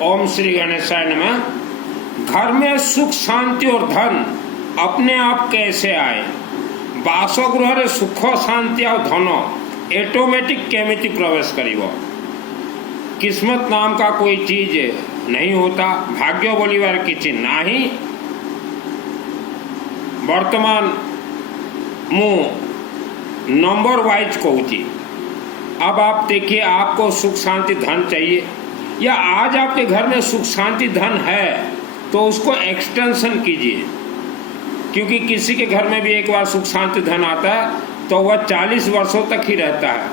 ओम श्री गणेशाय नमः। घर में सुख शांति और धन अपने आप कैसे आए? बासगृह रे सुख शांति और धन ऑटोमेटिक केमिति प्रवेश करिवो। किस्मत नाम का कोई चीज नहीं होता, भाग्य बोलिवार किछि नाही। वर्तमान मु नंबर वाइज कहूची। अब आप देखिए, आपको सुख शांति धन चाहिए या आज आपके घर में सुख शांति धन है तो उसको एक्सटेंशन कीजिए, क्योंकि किसी के घर में भी एक बार सुख शांति धन आता है तो वह 40 वर्षों तक ही रहता है।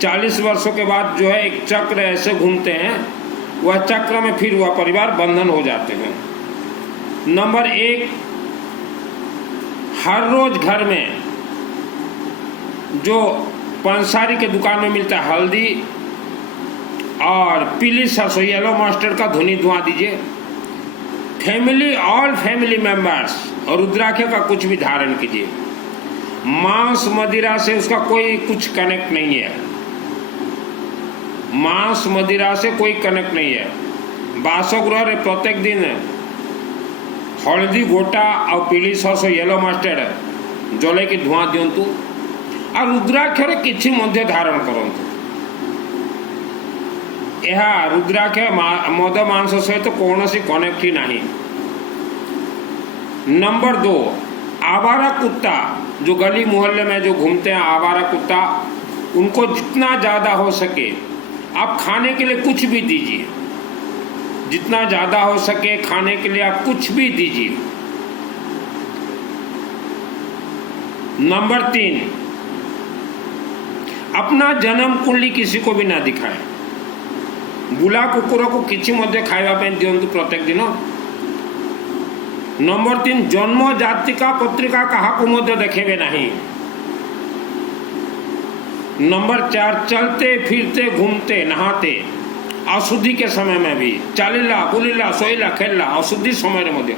40 वर्षों के बाद जो है एक चक्र ऐसे घूमते हैं, वह चक्र में फिर वह परिवार बंधन हो जाते हैं। नंबर 1, हर रोज घर में जो पंसारी के दुकान में मिलता है हल्दी और पीली सरसों येलो मस्टर्ड का धुनी धुआं दीजिए। फैमिली, ऑल फैमिली मेंबर्स और रुद्राक्ष का कुछ भी धारण कीजिए। मांस मदिरा से उसका कोई कुछ कनेक्ट नहीं है। मांस मदिरा से कोई कनेक्ट नहीं है। बासगृह रे प्रत्येक दिन हल्दी गोटा और पीली सरसों येलो मस्टर्ड जले की धुआं दिंतु और रुद्राक्ष किछि मध्य धारण करंतु। यह रुद्राक्ष मद मांस सहित कौन सी कनेक्ट ही नहीं। नंबर 2, आवारा कुत्ता जो गली मोहल्ले में जो घूमते हैं, आवारा कुत्ता, उनको जितना ज्यादा हो सके आप खाने के लिए कुछ भी दीजिए। जितना ज्यादा हो सके खाने के लिए आप कुछ भी दीजिए। नंबर 3, अपना जन्म कुंडली किसी को भी ना दिखाए। बुला कुकुर को किसी मध्य खाइबा पे दियंतु प्रत्येक दिन। नंबर 3, जन्म जातिका पत्रिका कहा को मध्य देखेबे नहीं। नंबर 4, चलते फिरते घूमते नहाते अशुद्धि के समय में भी, चालीला बुलीला सोईला खेलला अशुद्धि समय में मध्य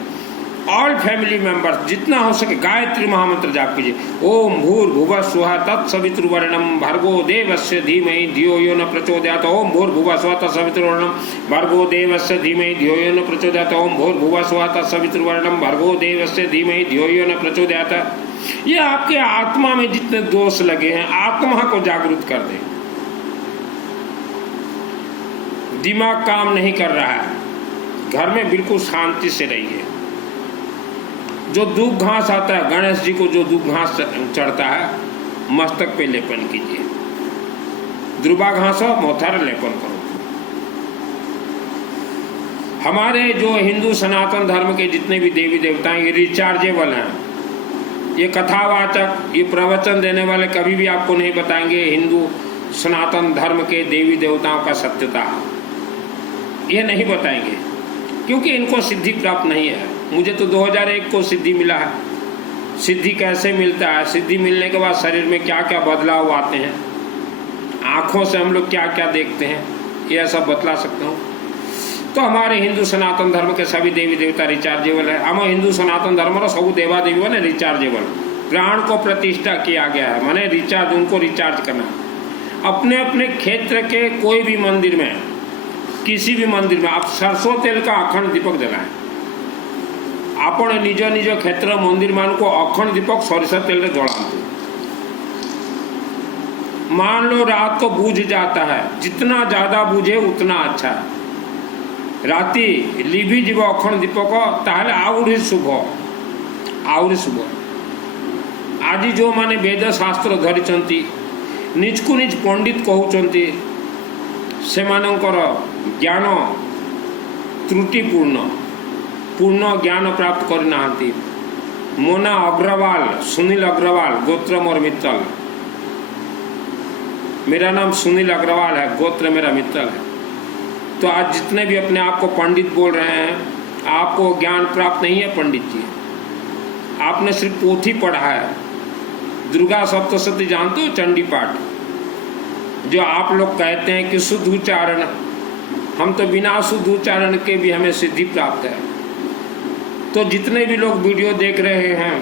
ऑल फैमिली मेंबर्स जितना हो सके गायत्री महामंत्र जाप कीजिए। ओम भूर्भुवः स्वः तत्सवितुर्वरेण्यं भर्गो देवस्य धीमहि धियो यो न प्रचोदयात्। ओम भूर्भुवः स्वः तत्सवितुर्वरेण्यं भर्गो देवस्य धीमहि धियो यो न प्रचोदयात्। ओम भूर्भुवः स्वः तत्सवितुर्वरेण्यं भर्गो देवस्य धीमहि धियो यो न प्रचोदयात्। ये आपके आत्मा में जितने दोष लगे हैं, आत्मा को जागृत कर दे। दिमाग काम नहीं कर रहा है, घर में बिल्कुल शांति से रहिए। जो दूब घास आता है, गणेश जी को जो दूब घास चढ़ता है, मस्तक पे लेपन कीजिए। द्रुबा घास हो मोथार लेपन करो। हमारे जो हिंदू सनातन धर्म के जितने भी देवी देवता हैं, ये रिचार्जेबल हैं। ये कथावाचक, ये प्रवचन देने वाले कभी भी आपको नहीं बताएंगे हिंदू सनातन धर्म के देवी देवताओं का सत्यता, ये नहीं बताएंगे, क्योंकि इनको सिद्धि प्राप्त नहीं है। मुझे तो 2001 को सिद्धि मिला है। सिद्धि कैसे मिलता है? सिद्धि मिलने के बाद शरीर में क्या क्या बदलाव आते हैं, आंखों से हम लोग क्या क्या देखते हैं, यह सब बतला सकता हूँ। तो हमारे हिंदू सनातन धर्म के सभी देवी देवता रिचार्जेबल है। हम हिंदू सनातन धर्म सब देवा देवी मैंने रिचार्जेबल, प्राण को प्रतिष्ठा किया गया है, मैंने रिचार्ज, उनको रिचार्ज करना। अपने अपने क्षेत्र के कोई भी मंदिर में, किसी भी मंदिर में आप सरसों तेल का अखंड दीपक जलाएं। आपण निज निज क्षेत्र मंदिर मान को अखंड दीपक सरिषा तेल रे जलांतु। मान लो रात को बुझ जाता है, जितना ज्यादा बुझे उतना अच्छा है। राति लिभि जीव अखंड दीपक ताहले आउरी शुभ, आउरी शुभ। आज जो माने वेद शास्त्र धरिचंती, निजकु निज पंडित कहउचंती, सेमानंकर ज्ञान त्रुटिपूर्ण पूर्ण ज्ञान प्राप्त करना। मोना अग्रवाल, सुनील अग्रवाल, गोत्र मोर मित्तल। मेरा नाम सुनील अग्रवाल है, गोत्र मेरा मित्तल है। तो आज जितने भी अपने आप को पंडित बोल रहे हैं, आपको ज्ञान प्राप्त नहीं है पंडित जी। आपने सिर्फ पोथी पढ़ा है। दुर्गा सप्तशती जानते हो, चंडी पाठ जो आप लोग कहते हैं कि शुद्ध उच्चारण, हम तो बिना शुद्ध उच्चारण के भी हमें सिद्धि प्राप्त है। तो जितने भी लोग वीडियो देख रहे हैं,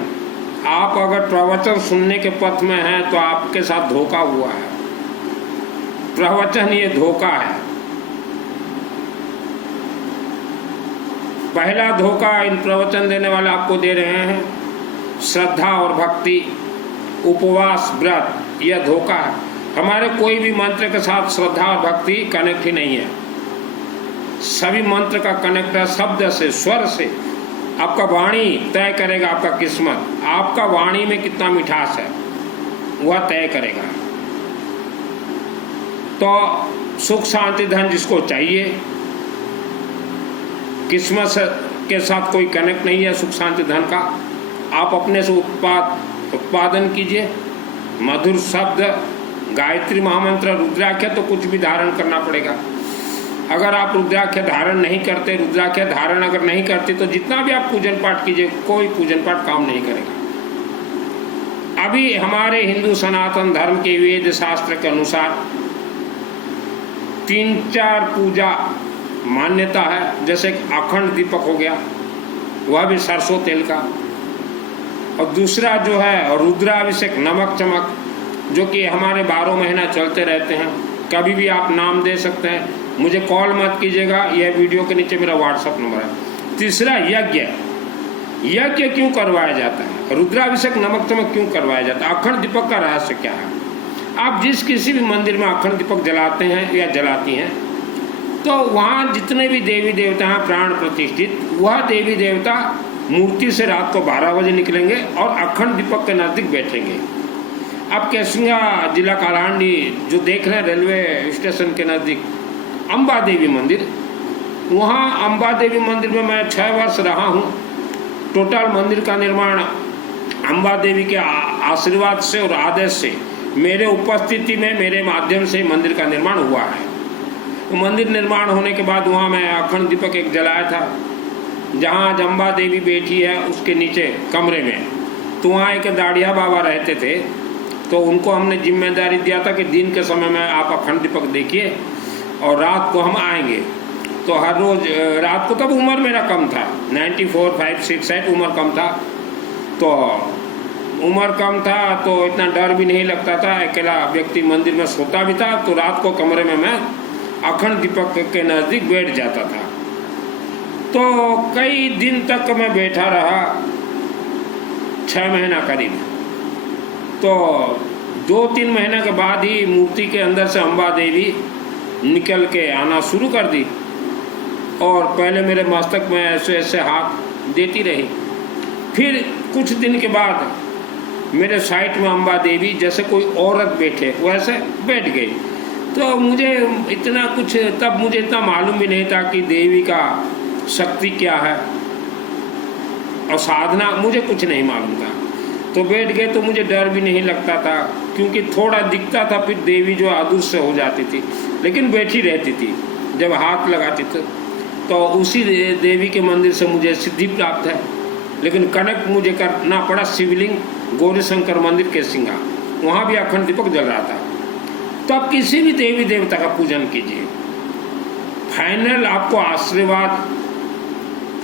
आप अगर प्रवचन सुनने के पथ में हैं तो आपके साथ धोखा हुआ है। प्रवचन ये धोखा है। पहला धोखा इन प्रवचन देने वाले आपको दे रहे हैं, श्रद्धा और भक्ति, उपवास, व्रत, यह धोखा है। हमारे कोई भी मंत्र के साथ श्रद्धा और भक्ति कनेक्ट ही नहीं है। सभी मंत्र का कनेक्ट है शब्द से, स्वर से। आपका वाणी तय करेगा आपका किस्मत, आपका वाणी में कितना मिठास है वह तय करेगा। तो सुख शांति धन जिसको चाहिए, किस्मत के साथ कोई कनेक्ट नहीं है सुख शांति धन का, आप अपने से उत्पादन कीजिए। मधुर शब्द, गायत्री महामंत्र, रुद्राक्ष तो कुछ भी धारण करना पड़ेगा। अगर आप रुद्राक्ष धारण नहीं करते, रुद्राक्ष धारण अगर नहीं करते, तो जितना भी आप पूजन पाठ कीजिए, कोई पूजन पाठ काम नहीं करेगा। अभी हमारे हिंदू सनातन धर्म के वेद शास्त्र के अनुसार 3-4 पूजा मान्यता है। जैसे अखंड दीपक हो गया, वह भी सरसों तेल का, और दूसरा जो है रुद्राभिषेक, नमक चमक, जो कि हमारे 12 महीना चलते रहते हैं। कभी भी आप नाम दे सकते हैं, मुझे कॉल मत कीजिएगा, यह वीडियो के नीचे मेरा व्हाट्सएप नंबर है। तीसरा यज्ञ, यज्ञ क्यों करवाया जाता है, रुद्राभिषेक नमक चमक क्यों करवाया जाता है, अखंड दीपक का रहस्य क्या है। आप जिस किसी भी मंदिर में अखंड दीपक जलाते हैं या जलाती हैं, तो वहाँ जितने भी देवी देवता हैं प्राण प्रतिष्ठित, वह देवी देवता मूर्ति से रात को 12 बजे निकलेंगे और अखंड दीपक के नज़दीक बैठेंगे। आप कैसिंगा जिला कालाहांडी जो देख रहे हैं रेलवे स्टेशन के नज़दीक अम्बा देवी मंदिर, वहाँ अम्बा देवी मंदिर में मैं 6 वर्ष रहा हूँ। टोटल मंदिर का निर्माण अम्बा देवी के आशीर्वाद से और आदेश से, मेरे उपस्थिति में, मेरे माध्यम से मंदिर का निर्माण हुआ है। तो मंदिर निर्माण होने के बाद वहाँ मैं अखंड दीपक एक जलाया था। जहाँ अम्बा देवी बैठी है उसके नीचे कमरे में, तो वहाँ एक दाढ़िया बाबा रहते थे। तो उनको हमने जिम्मेदारी दिया था कि दिन के समय में आप अखंड दीपक देखिए और रात को हम आएंगे। तो हर रोज़ रात को, तब उम्र मेरा कम था, 94, 5, 6, 7 उम्र कम था। तो उम्र कम था तो इतना डर भी नहीं लगता था, अकेला व्यक्ति मंदिर में सोता भी था। तो रात को कमरे में मैं अखंड दीपक के नज़दीक बैठ जाता था। तो कई दिन तक मैं बैठा रहा, 6 महीना करीब। तो 2-3 महीने के बाद ही मूर्ति के अंदर से अम्बा देवी निकल के आना शुरू कर दी, और पहले मेरे मस्तक में ऐसे ऐसे हाथ देती रही। फिर कुछ दिन के बाद मेरे साइड में अम्बा देवी जैसे कोई औरत बैठे वैसे बैठ गई। तो मुझे इतना कुछ, तब मुझे इतना मालूम भी नहीं था कि देवी का शक्ति क्या है और साधना, मुझे कुछ नहीं मालूम था। तो बैठ गए तो मुझे डर भी नहीं लगता था, क्योंकि थोड़ा दिखता था, फिर देवी जो अदृश्य हो जाती थी, लेकिन बैठी रहती थी। जब हाथ लगाती थी तो उसी देवी के मंदिर से मुझे सिद्धि प्राप्त है। लेकिन कनेक्ट मुझे करना पड़ा शिवलिंग गौरी शंकर मंदिर के सिंगा, वहाँ भी अखंड दीपक जल रहा था। तो आप किसी भी देवी देवता का पूजन कीजिए, फाइनल आपको आशीर्वाद,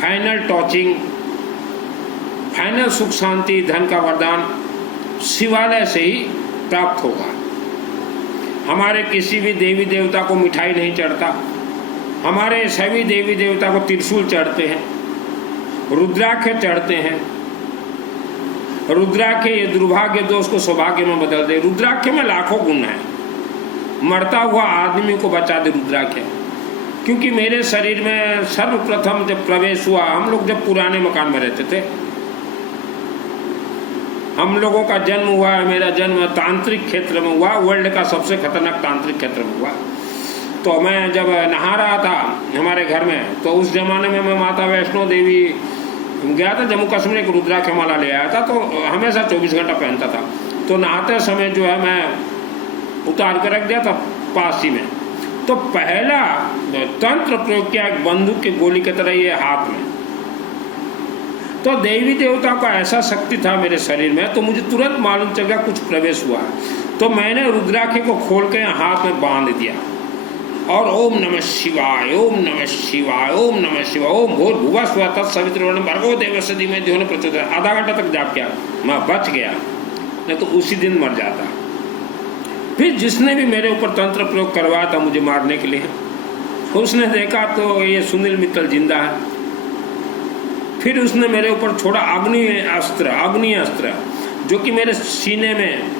फाइनल टॉचिंग, फाइनल सुख शांति धन का वरदान शिवालय से ही प्राप्त होगा। हमारे किसी भी देवी देवता को मिठाई नहीं चढ़ता, हमारे सभी देवी देवता को त्रिशूल चढ़ते हैं, रुद्राक्ष चढ़ते हैं। रुद्राक्ष ये दुर्भाग्य दोष को सौभाग्य में बदल दे। रुद्राक्ष में लाखों गुण है, मरता हुआ आदमी को बचा दे रुद्राक्ष। क्योंकि मेरे शरीर में सर्वप्रथम जब प्रवेश हुआ, हम लोग जब पुराने मकान में रहते थे, हम लोगों का जन्म हुआ है, मेरा जन्म तांत्रिक क्षेत्र में हुआ, वर्ल्ड का सबसे खतरनाक तांत्रिक क्षेत्र में हुआ। तो मैं जब नहा रहा था हमारे घर में, तो उस जमाने में मैं माता वैष्णो देवी गया था, जम्मू कश्मीर, एक रुद्राक्ष माला ले आया था। तो हमेशा 24 घंटा पहनता था। तो नहाते समय जो है मैं उतार कर रख दिया था पास ही में। तो पहला तंत्र प्रयोग किया एक बंदूक की गोली की तरह ये हाथ में। तो देवी देवता का ऐसा शक्ति था मेरे शरीर में, तो मुझे तुरंत मालूम चल गया कुछ प्रवेश हुआ है। तो मैंने रुद्राक्ष को खोल के हाथ में बांध दिया और ओम नमः शिवाय, ओम नमः शिवाय, ओम नमः शिवाय, ओम भूर्भुवः स्वः तत्सवितुर्वरेण्यं भर्गो देवस्य धीमहि धियो न प्रचोदयात्। आधा घंटा तक जाप किया, मैं बच गया, नहीं तो उसी दिन मर जाता। फिर जिसने भी मेरे ऊपर तंत्र प्रयोग करवाया था मुझे मारने के लिए, उसने देखा तो ये सुनील मित्तल जिंदा है, फिर उसने मेरे ऊपर छोड़ा अग्नि अस्त्र जो कि मेरे सीने में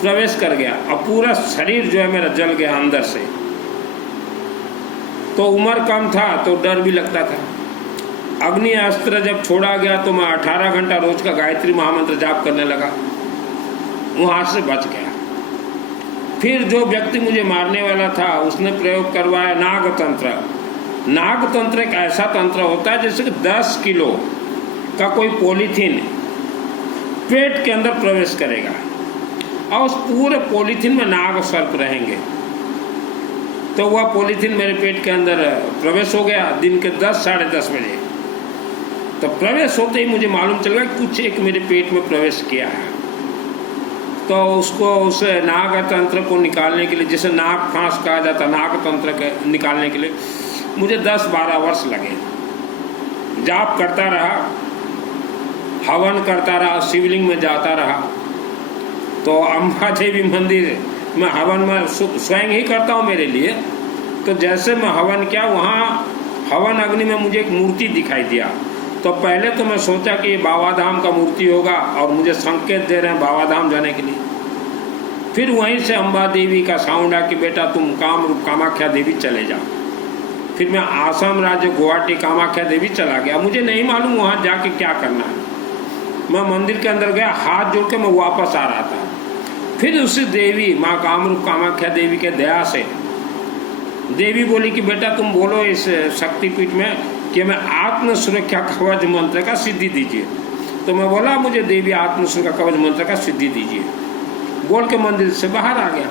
प्रवेश कर गया और पूरा शरीर जो है मेरा जल गया अंदर से। तो उम्र कम था तो डर भी लगता था। अग्नि अस्त्र जब छोड़ा गया तो मैं 18 घंटा रोज का गायत्री महामंत्र जाप करने लगा, वहां से बच गया। फिर जो व्यक्ति मुझे मारने वाला था उसने प्रयोग करवाया नागतंत्र। नागतंत्र एक ऐसा तंत्र होता है जैसे कि 10 किलो का कोई पॉलीथीन पेट के अंदर प्रवेश करेगा और उस पूरे पॉलीथीन में नाग सर्प रहेंगे। तो वह पॉलीथीन मेरे पेट के अंदर प्रवेश हो गया दिन के 10 साढ़े 10 बजे। तो प्रवेश होते ही मुझे मालूम चल गया कुछ एक मेरे पेट में प्रवेश किया है। तो उसको उस नाग तंत्र को निकालने के लिए, जिसे नाग फांस कहा जाता, नाग तंत्र के निकालने के लिए मुझे 10-12 वर्ष लगे। जाप करता रहा, हवन करता रहा, शिवलिंग में जाता रहा। तो अम्बा देवी मंदिर में हवन में स्वयं ही करता हूँ मेरे लिए। तो जैसे मैं हवन किया, वहाँ हवन अग्नि में मुझे एक मूर्ति दिखाई दिया। तो पहले तो मैं सोचा कि ये बाबा धाम का मूर्ति होगा और मुझे संकेत दे रहे हैं बाबा धाम जाने के लिए। फिर वहीं से अम्बा देवी का साउंड आया कि बेटा तुम कामरूप कामाख्या देवी चले जाओ। फिर मैं आसाम राज्य गुवाहाटी कामाख्या देवी चला गया। मुझे नहीं मालूम वहाँ जाके क्या करना है। मैं मंदिर के अंदर गया, हाथ जोड़ के मैं वापस आ रहा था। फिर उसी देवी माँ कामरूप कामाख्या देवी के दया से देवी बोली कि बेटा तुम बोलो इस शक्तिपीठ में कि मैं आत्म सुरक्षा कवच मंत्र का सिद्धि दीजिए। तो मैं बोला मुझे देवी आत्म सुरक्षा कवच मंत्र का सिद्धि दीजिए, बोल के मंदिर से बाहर आ गया।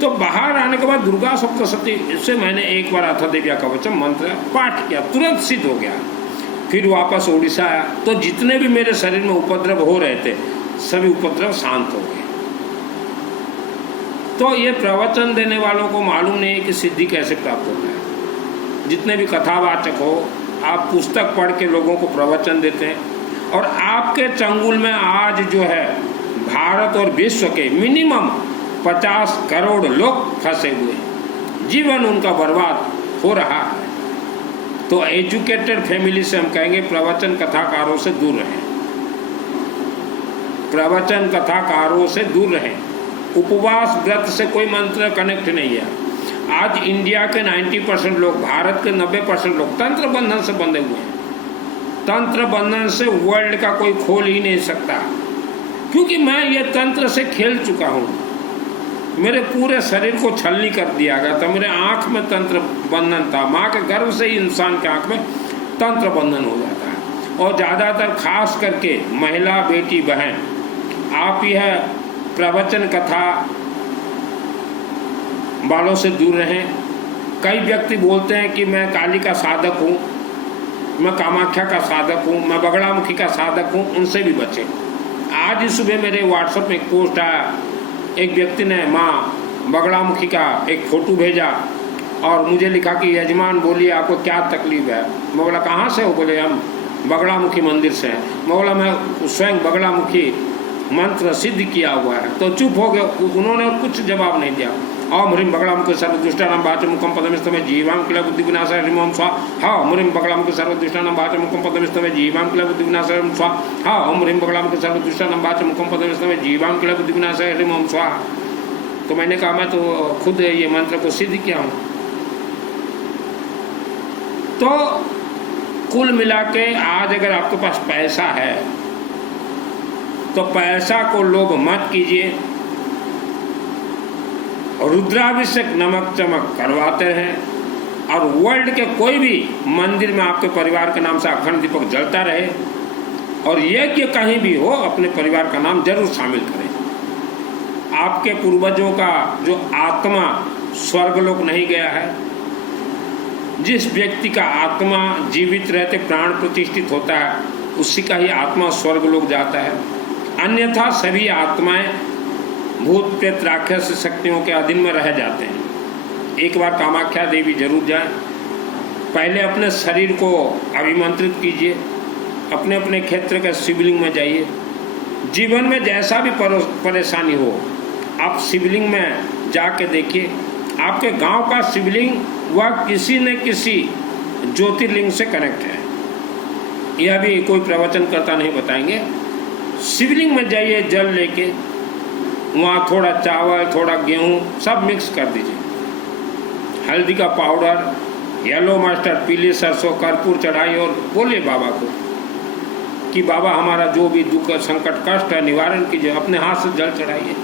तो बाहर आने के बाद दुर्गा सप्तशती से मैंने एक बार अथ देव्या कवचम मंत्र पाठ किया, तुरंत सिद्ध हो गया। फिर वापस उड़ीसा आया तो जितने भी मेरे शरीर में उपद्रव हो रहे थे सभी उपद्रव शांत हो गए। तो ये प्रवचन देने वालों को मालूम नहीं है कि सिद्धि कैसे प्राप्त होता है। जितने भी कथावाचक हो, आप पुस्तक पढ़ के लोगों को प्रवचन देते हैं और आपके चंगुल में आज जो है भारत और विश्व के मिनिमम 50 करोड़ लोग फंसे हुए हैं, जीवन उनका बर्बाद हो रहा है। तो एजुकेटेड फैमिली से हम कहेंगे प्रवचन कथाकारों से दूर रहें, प्रवचन कथाकारों से दूर रहें। उपवास व्रत से कोई मंत्र कनेक्ट नहीं है। आज इंडिया के 90% लोग, भारत के 90% लोग तंत्र बंधन से बंधे हुए हैं। तंत्र बंधन से वर्ल्ड का कोई खोल ही नहीं सकता, क्योंकि मैं ये तंत्र से खेल चुका हूँ। मेरे पूरे शरीर को छलनी कर दिया गया था। मेरे आँख में तंत्र बंधन था, माँ के गर्भ से ही इंसान के आँख में तंत्र बंधन हो जाता है। और ज़्यादातर खास करके महिला बेटी बहन, आप यह प्रवचन कथा वालों से दूर रहें। कई व्यक्ति बोलते हैं कि मैं काली का साधक हूँ, मैं कामाख्या का साधक हूँ, मैं बगड़ामुखी का साधक हूँ, उनसे भी बचें। आज ही सुबह मेरे व्हाट्सएप में एक पोस्ट आया, एक व्यक्ति ने माँ बगड़ामुखी का एक फ़ोटो भेजा और मुझे लिखा कि यजमान बोलिए आपको क्या तकलीफ है। मैं बोला कहाँ से हो? बोले हम बगड़ामुखी मंदिर से हैं। मैं बोला मैं स्वयं बगड़ामुखी मंत्र सिद्ध किया हुआ है। तो चुप हो गए, उन्होंने कुछ जवाब नहीं दिया। ओम ह्रीं बगड़ामुखी सर्वदुष्टानां वाचमुखं पदमिस्तमे जीवां किल बुद्धि विनाशाय ह्रीं ओम स्वाहा। हा ओम ह्रीं बगड़ामुखी सर्वदुष्टानां वाचमुखं पदमिस्तमे जीवां किल बुद्धि विनाशाय ह्रीं स्वाहा। हा ओम ह्रीं बगड़ामुखी सर्वदुष्टानां वाचमुखं पदमिस्तमे जीवां किल बुद्धि विनाशाय ह्रीं ओम स्वाहा। तो मैंने कहा मैं तो खुद ये मंत्र को सिद्ध किया हूँ। तो कुल मिला के आज अगर आपके पास पैसा है तो पैसा को लोभ मत कीजिए, रुद्राभिषेक नमक चमक करवाते हैं और वर्ल्ड के कोई भी मंदिर में आपके परिवार के नाम से अखंड दीपक जलता रहे और यज्ञ कहीं भी हो अपने परिवार का नाम जरूर शामिल करें। आपके पूर्वजों का जो आत्मा स्वर्गलोक नहीं गया है, जिस व्यक्ति का आत्मा जीवित रहते प्राण प्रतिष्ठित होता है उसी का ही आत्मा स्वर्गलोक जाता है। अन्यथा सभी आत्माएं भूत प्रेत राक्षस शक्तियों के अधीन में रह जाते हैं। एक बार कामाख्या देवी जरूर जाएं। पहले अपने शरीर को अभिमंत्रित कीजिए, अपने अपने क्षेत्र के शिवलिंग में जाइए। जीवन में जैसा भी परेशानी हो आप शिवलिंग में जाके देखिए। आपके गांव का शिवलिंग वह किसी न किसी ज्योतिर्लिंग से कनेक्ट है। यह भी कोई प्रवचन करता नहीं बताएंगे। शिवलिंग में जाइए, जल लेके वहाँ थोड़ा चावल, थोड़ा गेहूँ सब मिक्स कर दीजिए, हल्दी का पाउडर, येलो मस्टर्ड, पीले सरसों, कर्पूर चढ़ाइए और बोलिए बाबा को कि बाबा हमारा जो भी दुख, संकट, कष्ट है निवारण कीजिए। अपने हाथ से जल चढ़ाइए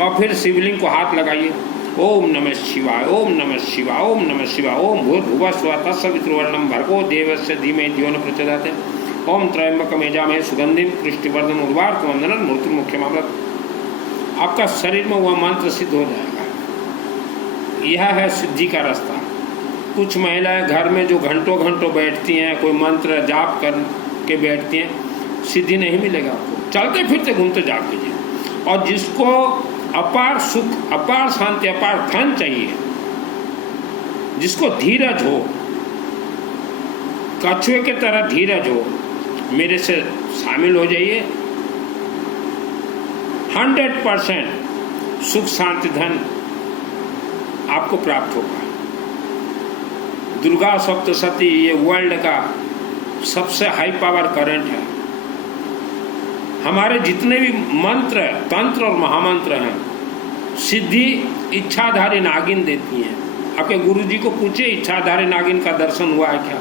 और फिर शिवलिंग को हाथ लगाइए। ओम नमः शिवाय, ओम नमः शिवाय, ओम नमः शिवाय, ओम भूर्भुवः स्वः तत्सवितुर्वरेण्यं भर्गो देवस्य धीमहि धियो न प्रचोदयात्, ओम त्र्यंबकं यजामहे सुगंधिं पुष्टिवर्धनम् उर्वारुकवन्दनं मृत्युर्मुक्षयमामृतम्। आपका शरीर में वह मंत्र सिद्ध हो जाएगा। यह है सिद्धि का रास्ता। कुछ महिलाएं घर में जो घंटों घंटों बैठती हैं, कोई मंत्र जाप कर के बैठती हैं, सिद्धि नहीं मिलेगा आपको। चलते फिरते घूमते जाप कीजिए। और जिसको अपार सुख, अपार शांति, अपार धन चाहिए, जिसको धीरज हो, कछुए की तरह धीरज हो, मेरे से शामिल हो जाइए। 100% सुख, शांति, धन आपको प्राप्त होगा। दुर्गा सप्तशती ये वर्ल्ड का सबसे हाई पावर करंट है। हमारे जितने भी मंत्र, तंत्र और महामंत्र हैं, सिद्धि इच्छाधारी नागिन देती हैं। आपके गुरुजी को पूछिए इच्छाधारी नागिन का दर्शन हुआ है क्या?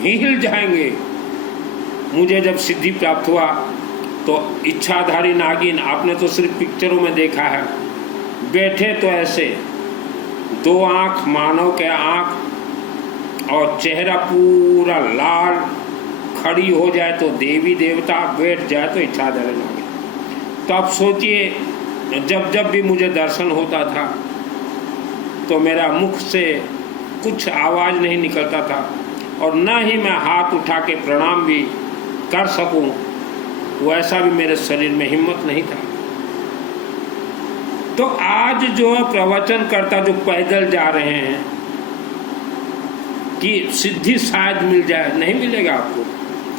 हिल जाएंगे। मुझे जब सिद्धि प्राप्त हुआ तो इच्छाधारी नागिन, आपने तो सिर्फ पिक्चरों में देखा है, बैठे तो ऐसे, दो आँख मानव के आँख और चेहरा पूरा लाल, खड़ी हो जाए तो देवी देवता, बैठ जाए तो इच्छाधारी नागिन। तो आप सोचिए, जब जब भी मुझे दर्शन होता था तो मेरा मुख से कुछ आवाज़ नहीं निकलता था और न ही मैं हाथ उठा के प्रणाम भी कर सकूं, वैसा भी मेरे शरीर में हिम्मत नहीं था। तो आज जो प्रवचन करता, जो पैदल जा रहे हैं कि सिद्धि शायद मिल जाए, नहीं मिलेगा आपको।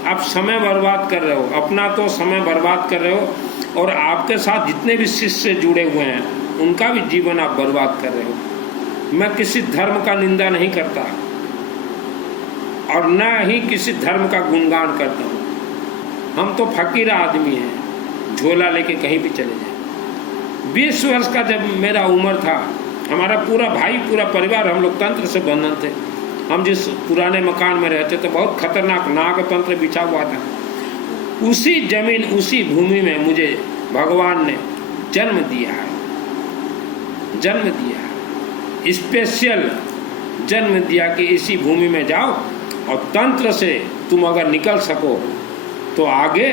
आप समय बर्बाद कर रहे हो, अपना तो समय बर्बाद कर रहे हो और आपके साथ जितने भी शिष्य जुड़े हुए हैं उनका भी जीवन आप बर्बाद कर रहे हो। मैं किसी धर्म का निंदा नहीं करता और न ही किसी धर्म का गुणगान करता हूँ। हम तो फकीर आदमी हैं, झोला लेके कहीं भी चले जाए। 20 वर्ष का जब मेरा उम्र था, हमारा पूरा भाई, पूरा परिवार, हम लोग तंत्र से बंधन थे। हम जिस पुराने मकान में रहते थे, बहुत खतरनाक नाग तंत्र बिछा हुआ था। उसी जमीन, उसी भूमि में मुझे भगवान ने जन्म दिया है, जन्म दिया है, स्पेशल जन्म दिया कि इसी भूमि में जाओ और तंत्र से तुम अगर निकल सको तो आगे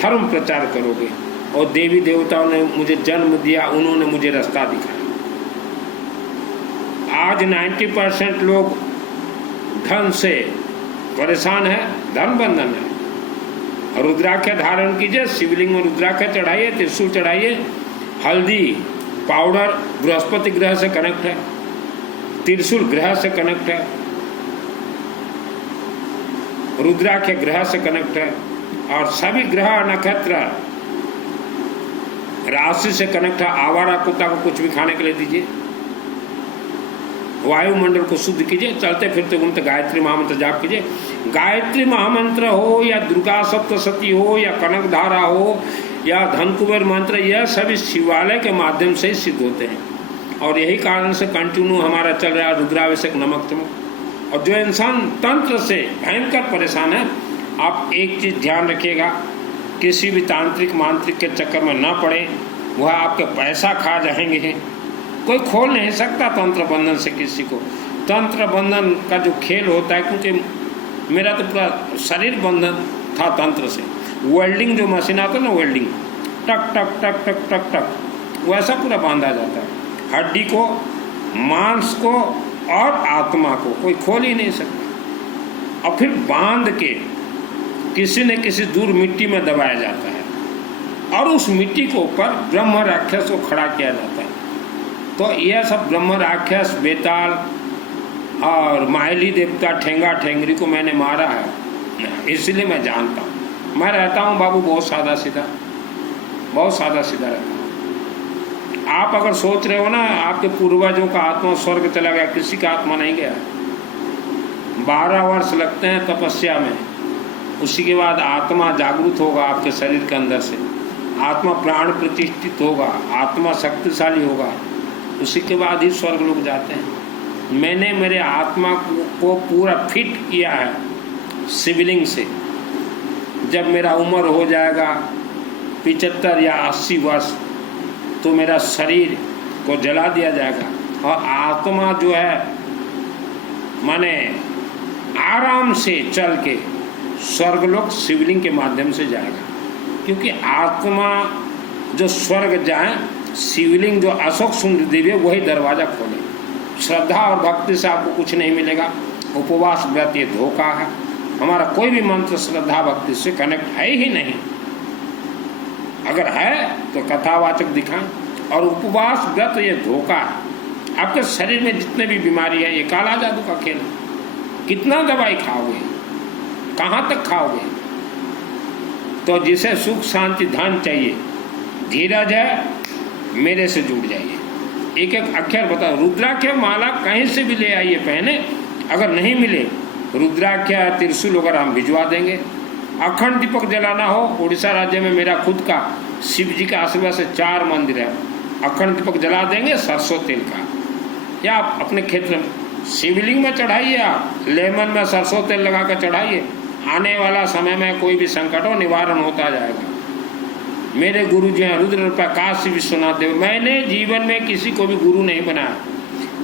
धर्म प्रचार करोगे। और देवी देवताओं ने मुझे जन्म दिया, उन्होंने मुझे रास्ता दिखाया। आज 90% लोग धन से परेशान है, धन बंधन है। रुद्राक्ष धारण कीजिए, शिवलिंग में रुद्राक्ष चढ़ाइए, त्रिशूल चढ़ाइए, हल्दी पाउडर बृहस्पति ग्रह से कनेक्ट है, त्रिशूल ग्रह से कनेक्ट है, रुद्राक्ष ग्रह से कनेक्ट है और सभी ग्रह, नक्षत्र, राशि से कनेक्ट है। आवारा कुत्ता को कुछ भी खाने के लिए दीजिए, वायुमंडल को शुद्ध कीजिए, चलते फिरते घूमते गायत्री महामंत्र जाप कीजिए। गायत्री महामंत्र हो या दुर्गा सप्तशती हो या कनक धारा हो या धन कुबेर मंत्र, यह सभी शिवालय के माध्यम से ही सिद्ध होते हैं। और यही कारण से कंटिन्यू हमारा चल रहा है रुद्राभिषेक, नमक चमक। और जो इंसान तंत्र से भयंकर परेशान है, आप एक चीज़ ध्यान रखिएगा, किसी भी तांत्रिक मांत्रिक के चक्कर में ना पड़े, वह आपके पैसा खा जाएंगे। कोई खोल नहीं सकता तंत्र बंधन से किसी को। तंत्र बंधन का जो खेल होता है, क्योंकि मेरा तो पूरा शरीर बंधन था तंत्र से। वेल्डिंग जो मशीन आता है ना, वेल्डिंग, टक टक टक टक टक टक, वैसा पूरा बांधा जाता है। हड्डी को, मांस को और आत्मा को कोई खोल ही नहीं सकता। और फिर बांध के किसी न किसी दूर मिट्टी में दबाया जाता है और उस मिट्टी के ऊपर ब्रह्म राक्षस को खड़ा किया जाता है। तो यह सब ब्रह्म राक्षस, बेताल और माइली देवता, ठेंगा ठेंगरी को मैंने मारा है, इसलिए मैं जानता हूँ। मैं रहता हूँ बाबू बहुत सादा सीधा, बहुत सादा सीधा रहता हूँ। आप अगर सोच रहे हो ना आपके पूर्वजों का आत्मा स्वर्ग चला गया, किसी का आत्मा नहीं गया। 12 वर्ष लगते हैं तपस्या में, उसी के बाद आत्मा जागृत होगा आपके शरीर के अंदर से, आत्मा प्राण प्रतिष्ठित होगा, आत्मा शक्तिशाली होगा, उसी के बाद ही स्वर्ग लोग जाते हैं। मैंने मेरे आत्मा को पूरा फिट किया है शिवलिंग से। जब मेरा उम्र हो जाएगा 75 या 80 वर्ष तो मेरा शरीर को जला दिया जाएगा और आत्मा जो है माने आराम से चल के स्वर्गलोक शिवलिंग के माध्यम से जाएगा। क्योंकि आत्मा जो स्वर्ग जाए, शिवलिंग जो अशोक सुंदर दिव्य वही दरवाजा खोले। श्रद्धा और भक्ति से आपको कुछ नहीं मिलेगा। उपवास व्रत ये धोखा है। हमारा कोई भी मंत्र श्रद्धा भक्ति से कनेक्ट है ही नहीं। अगर है तो कथावाचक दिखाएं। और उपवास व्रत ये धोखा है। आपके शरीर में जितने भी बीमारी है ये काला जादू का खेल है। कितना दवाई खाओगे, कहाँ तक खाओगे? तो जिसे सुख शांति धन चाहिए, धीरज है, मेरे से जुड़ जाइए। एक एक अक्षर बताओ। रुद्राक्ष माला कहीं से भी ले आइए पहने। अगर नहीं मिले रुद्राक्ष त्रिशूल वगैरह हम भिजवा देंगे। अखंड दीपक जलाना हो, उड़ीसा राज्य में मेरा खुद का शिव जी के आशीर्वाद से 4 मंदिर है। अखंड दीपक जला देंगे सरसों तेल का, या आप अपने क्षेत्र में शिवलिंग में चढ़ाइए, आप लेमन में सरसों तेल लगा कर चढ़ाइए। आने वाला समय में कोई भी संकट हो निवारण होता जाएगा। मेरे गुरु जी हैं रुद्र काशी विश्वनाथ देव। मैंने जीवन में किसी को भी गुरु नहीं बनाया।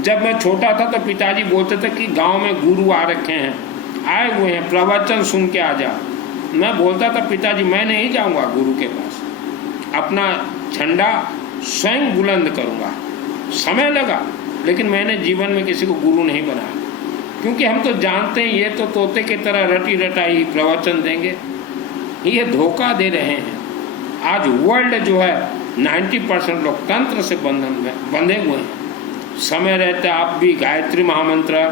जब मैं छोटा था तो पिताजी बोलते थे कि गांव में गुरु आ रखे हैं, आए हुए हैं, प्रवचन सुन के आ जा। मैं बोलता था पिताजी मैं नहीं जाऊंगा गुरु के पास, अपना झंडा स्वयं बुलंद करूंगा। समय लगा लेकिन मैंने जीवन में किसी को गुरु नहीं बनाया। क्योंकि हम तो जानते हैं ये तो तोते की तरह रटी रटाई प्रवचन देंगे। ये धोखा दे रहे हैं। आज वर्ल्ड जो है 90% लोग तंत्र से बंधे हुए हैं। समय रहते आप भी गायत्री महामंत्र,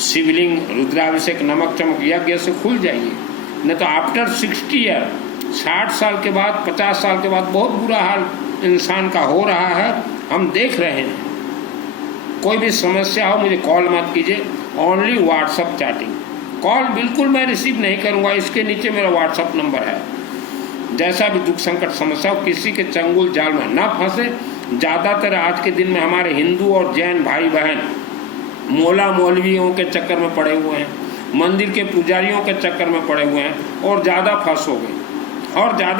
शिवलिंग, रुद्राभिषेक, नमक चमक यज्ञ से खुल जाइए। नहीं तो आफ्टर 60 ईयर, 60 साल के बाद, 50 साल के बाद बहुत बुरा हाल इंसान का हो रहा है। हम देख रहे हैं। कोई भी समस्या हो मुझे कॉल मत कीजिए, ओनली व्हाट्सअप चैटिंग। कॉल बिल्कुल मैं रिसीव नहीं करूंगा। इसके नीचे मेरा व्हाट्सअप नंबर है। जैसा भी दुख संकट समस्या हो, किसी के चंगुल जाल में ना फंसे। ज़्यादातर आज के दिन में हमारे हिंदू और जैन भाई बहन मौला मौलवियों के चक्कर में पड़े हुए हैं, मंदिर के पुजारियों के चक्कर में पड़े हुए हैं और ज़्यादा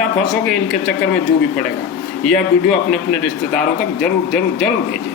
फंसोगे इनके चक्कर में जो भी पड़ेगा। यह वीडियो अपने अपने रिश्तेदारों तक जरूर जरूर जरूर भेजिए।